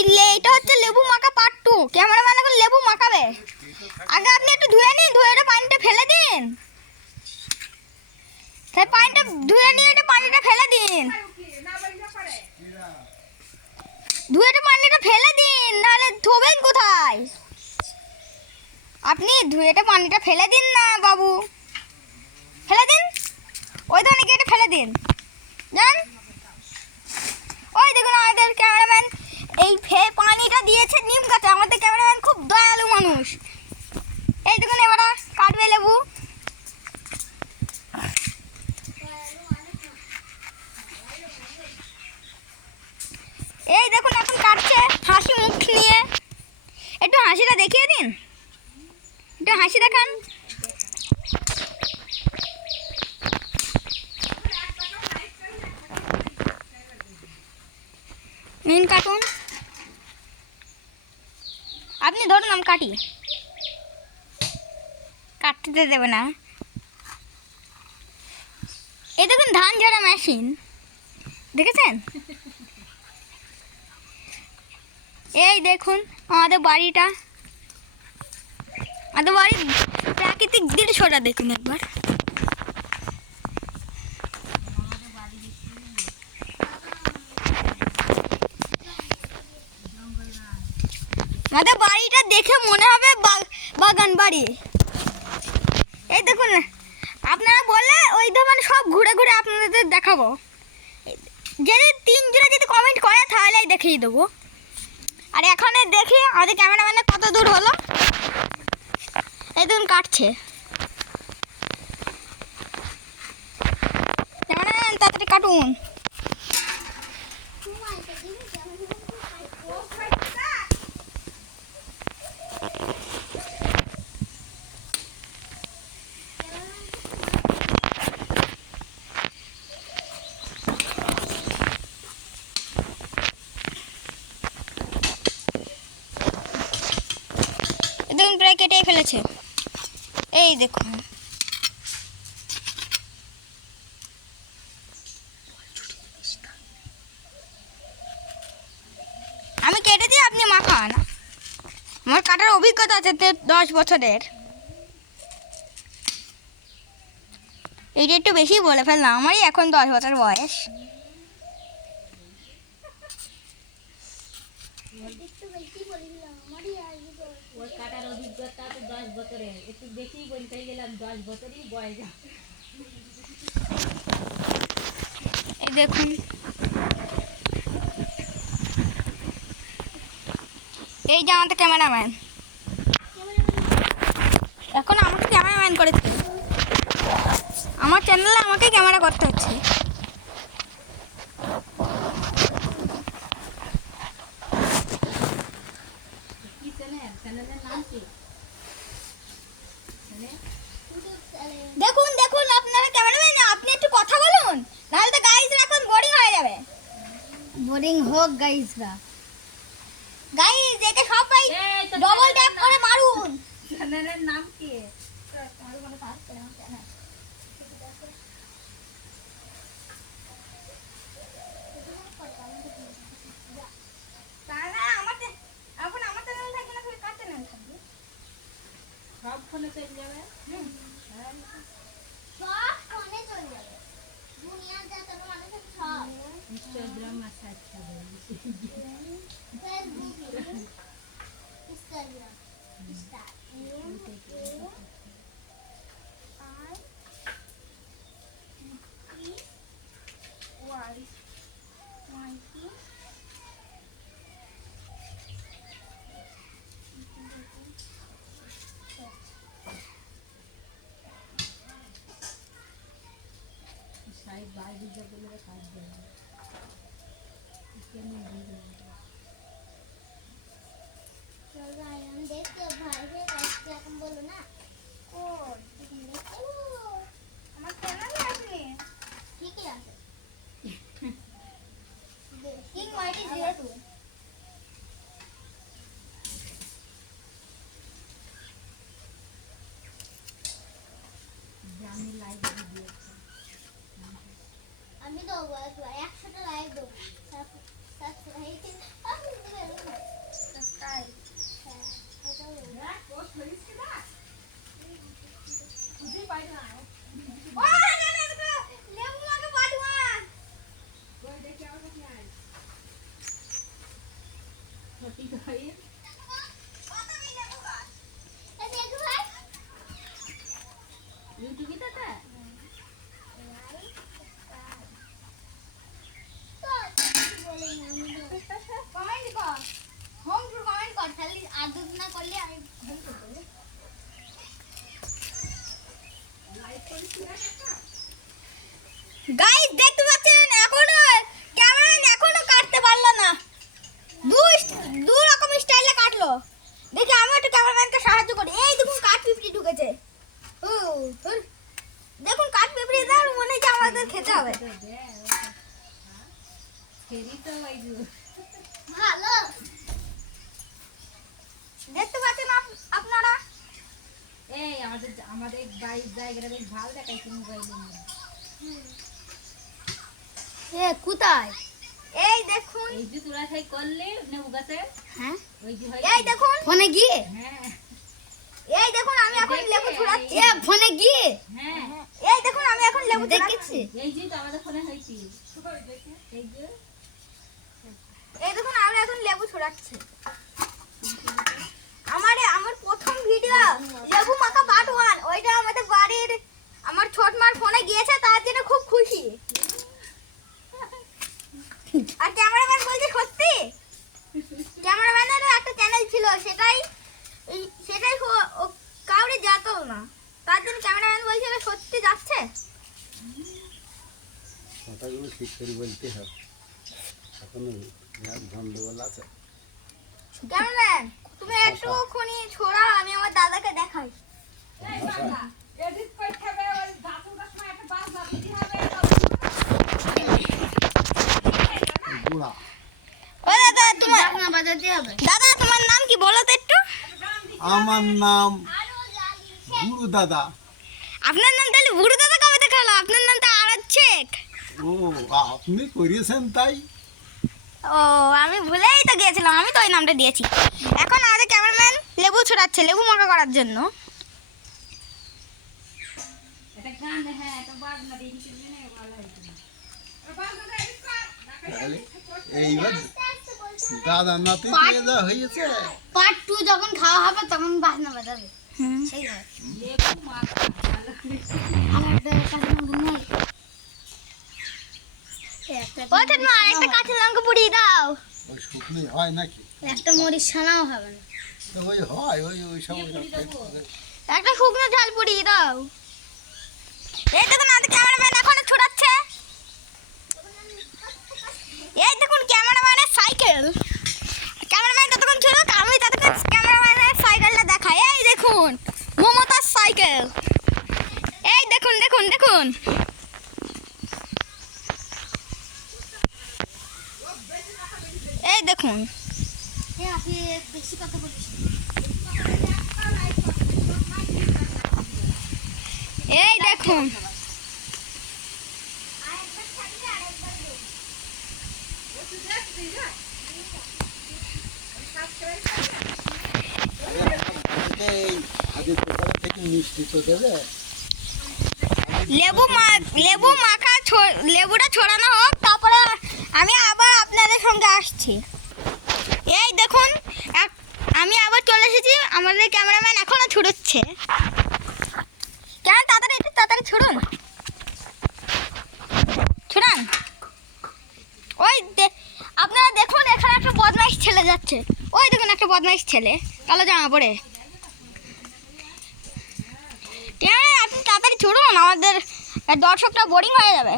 এটা হচ্ছে লেবু মাখা পার্ট 2। ক্যামেরাম্যান এখন লেবু মাখাবে। আগে আপনি একটু ধুয়ে নিন, ধুয়ে এটা পানিটা ফেলে দিন। তাই পানিটা ধুয়ে নিয়ে এটা পানিটা ফেলে দিন, ধুয়ে এটা পানিটা ফেলে দিন, নাহলে ধোবেন কোথায়? আপনি ধুয়ে এটা পানিটা ফেলে দিন না বাবু, ফেলে দিন। ওই ধানে গিয়ে এটা ফেলে দিন, জান। ওই দেখুন আমাদের ক্যামেরাম্যান এই পানিটা দিয়েছে নিম গাছে। আমাদের ক্যামেরাম্যান খুব দয়ালু মানুষ। এই দেখুন এবার কাটবে লেবু। এই দেখুন এখন কাটছে হাসি মুখ নিয়ে। একটু হাসিটা দেখিয়ে দিন, একটু হাসি দেখান। নিন কাটুন, আপনি ধরুন, আমি কাটি। কাটতে দেবে না। এই দেখুন ধান ঝাড়া মেশিন, দেখেছেন? এই দেখুন আমাদের বাড়িটা, আমাদের বাড়ির প্রাকৃতিক দৃশ্যটা দেখুন একবার। আমাদের বাড়িটা দেখে মনে হবে বাগান বাড়ি। এই দেখুন আপনারা বললে ওই ধরনের সব ঘুরে ঘুরে আপনাদের দেখাবো। যদি 3 জনে যদি কমেন্ট করে তাহলেই দেখিয়ে দেবো। আর এখানে দেখি আমাদের ক্যামেরাম্যানে কত দূর হলো। এই দেখুন কাটছে ক্যামেরাম্যান, তাড়াতাড়ি কাটুন। দেখুন প্রায় কেটে ফেলেছে। এই দেখুন আমি কেটে দিই, আপনি মাখান। আমার কাটার অভিজ্ঞতা আছে 10 বছরের। এইটা একটু বেশি বলে ফেললাম, আমারই এখন 10 বছর বয়স। ওর কাটার অভিজ্ঞতা তো 10 বছরের, একটু বেশি বলতে গেলাম 10 বছরই বয়স। এই দেখুন এই যে আমাদের ক্যামেরাম্যান, এখন আমাকে ক্যামেরাম্যান করেছে। আমার চ্যানেলে আমাকে ক্যামেরা করতে হচ্ছে। কি চ্যানেল? চ্যানেলের নাম কি? দেখুন দেখুন আপনারা ক্যামেরাম্যান, আপনি একটু কথা বলুন, নাহলে তো গাইজরা এখন বোরিং হয়ে যাবে। বোরিং হোক গাইসরা। গাইজ এটা সবাই ডবল ট্যাপ করে মারুন। চ্যানেলের নাম কি? সব ফোনে চলে যাবে। ইনস্টাগ্রাম আছে, আচ্ছা সাইড বাইরে যাবে কাজ দেবে। আমার চ্যানেলে আসেনি, ঠিকই আছে। কিং মাইটি 02। আমি লাইভ দিয়েছি। আমি দেবো 100টা লাইক দেবো। ইউটিউবে তো কমেন্ট কর হোম টুর কমেন্ট কর খালি আদর না করলে আমি হোম টুর করব গাইস দেখতে পাচ্ছেন এখনো ক্যামেরাম্যান এখনো কাটতে পারলো না দু রকম স্টাইলে কাটলো দেখি আমি একটু ক্যামেরাম্যানকে সাহায্য করি এই দেখুন কাঠ পিঁপড়ি ঢুকেছে দেখুন কাঠ পিঁপড়ি দাও মনে হচ্ছে আমাদের খেতে হবে ভালো দেখতে পাচ্ছেন আপনারা এই আমাদের বাড়ির জায়গাটা বেশ ভালো দেখাইছে মোবাইলে কোথায় এই দেখুন এই যে তোরা খাই করলে নেবু গাছে হ্যাঁ ওই যে এই দেখুন ফোনে গিয়ে হ্যাঁ এই দেখুন আমি এখন লেবু ছড়াচ্ছি ফোনে গিয়ে হ্যাঁ এই দেখুন আমি এখন লেবু দেখেছি এই যে তো আমাদের ফোনে হয়েছে এই যে এই দেখুন আমি এখন লেবু ছড়াচ্ছি আমার প্রথম ভিডিও লেবু মাখা পার্ট 1 ওইটা আমাদের বাড়ির আমার ছোট মার ফোনে গিয়েছে তার জন্য খুব খুশি আর ক্যামেরাম্যান বলছে সত্যি ক্যামেরাম্যানেরও একটা চ্যানেল ছিল সেটাই কাউরে যেত না তার জন্য ক্যামেরাম্যান বলছিল সত্যি যাচ্ছে কথাগুলো ঠিক করে বলতে হবে এখনো গন্ডগোল আছে ক্যামেরাম্যান তুমি একটু খুনি ছোড়াও আমি আমার দাদাকে দেখাই গুড়া ও দাদা তোমার নাম কি বলো তো একটু আমার নাম গুরু দাদা আপনার নাম তাহলে বুড়ো দাদা কবে থেকে হলো আপনার নাম তো আরাজ শেখ ও আপনি করিয়েছেন তাই ও আমি ভুলেই তো গিয়েছিলাম আমি তো ওই নামটা দিয়েছি এখন আমাদের ক্যামেরাম্যান লেবু ছড়াচ্ছে লেবু মাখা করার জন্য একটা গান হ্যাঁ একটা বাজনা দিয়ে দিলে না ভালো হতো তাহলে এইবার দাদা নাতি যা হয়েছে পার্ট 2 যখন খাওয়া হবে তখন বাজনা বাজাবে সেই হয় লেবু মাখা ভালো আমাদের কাছে মনে নেই ওটা মা একটা কাঁচা লঙ্কা পুড়িয়ে দাও ওই শুকনো হয় নাকি একটা মরিচ ছানাও হবে না তো ওই হয় ওই সব একটা শুকনো ঝাল পুড়িয়ে দাও এই দেখুন আমাদের ক্যামেরাম্যান এখনো ছড়াচ্ছে এই দেখুন ক্যামেরাম্যানের সাইকেল ক্যামেরাম্যান যতক্ষণ ছড়াক আমি ততক্ষণ ক্যামেরাম্যানের সাইকেলটা দেখাই এই দেখুন মমতার সাইকেল এই দেখুন দেখুন দেখুন এই দেখুন আপনি বেশি কথা বলিস এই দেখুন আগে দোকান থেকে মিষ্টি তো দেবে লেবু মাখা লেবুটা ছড়ানো হোক তারপরে আমি আবার আপনাদের সঙ্গে আসছি এই দেখুন আমি আবার চলে এসেছি আমাদের ক্যামেরাম্যান এখনো ছুড়ছে কেন তাড়াতাড়ি একটু তাড়াতাড়ি ছুড়ুন ছুড়ান ওই আপনারা দেখুন এখানে একটা বদমাইশ ছেলে যাচ্ছে ওই দেখুন একটা বদমাইশ ছেলে কালো জামা পরে আপনি তাড়াতাড়ি ছুড়ুন আমাদের দর্শকটা বোরিং হয়ে যাবে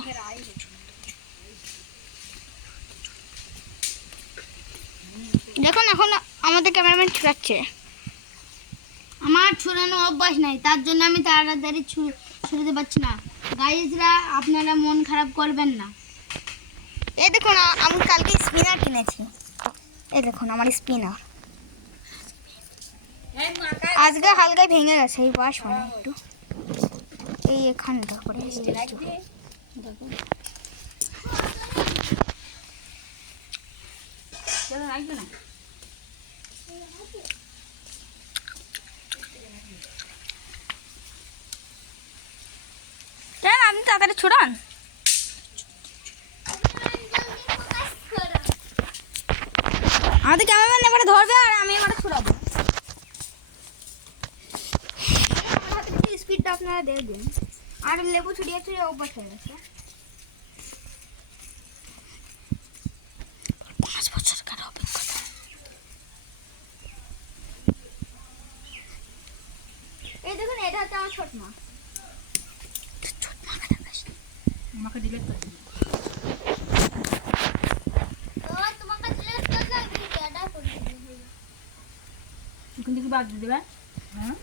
দেখুন এখন আমাদের ক্যামেরাম্যান ছুড়াচ্ছে আমার ছুড়ানো অভ্যাস নাই তার জন্য আমি তাড়াতাড়ি ছুড়তে পারছি না গাইজরা আপনারা মন খারাপ করবেন না এই দেখুন আমি কালকে স্পিনার কিনেছি এই দেখুন আমার স্পিনার আজকে হালকা ভেঙে গেছে এই বাস মানে একটু এই এখানটা করে দেখুন লাগবে না। কেন আপনি তাড়াতাড়ি ছুড়ান। আমাদের ক্যামেরাম্যান এবারে ধরবে আর আমি এবারে ছুড়াবো। আমার হাতে কিছু স্পিডটা আপনারা দেখবেন। আর লেবু ছড়িয়ে ছড়িয়ে অভ্যাস হয়ে গেছে। 5 বছরকার অভিজ্ঞতা। এই দেখুন এটা হচ্ছে আমার ছোট মা। ছোট মাকে দেখাস। আমাকে ডিলেট করে দিন। তোমাকে ডিলিট করলে আমি এটা করে দেব। ওখান থেকে বাদ দিয়ে দেবে। হ্যাঁ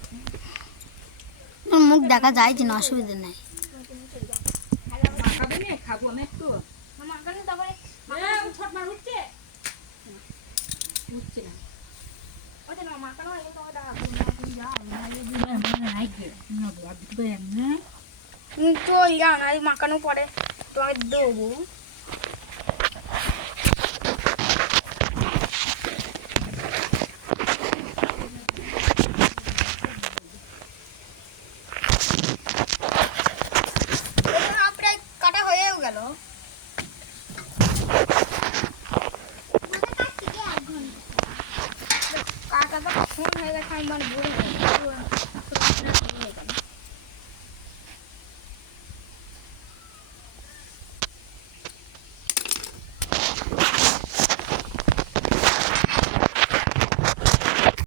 মুখ দেখা যায় যে অসুবিধা নাই। খাবে না, খাবো আমি একটু। মামা কেন তারপরে ছট মার উঠছে উঠছে না। ওটা না মা কেন এই তোমার দাও। তো ইয়া না মাখানো পরে তোমাকে দেবো।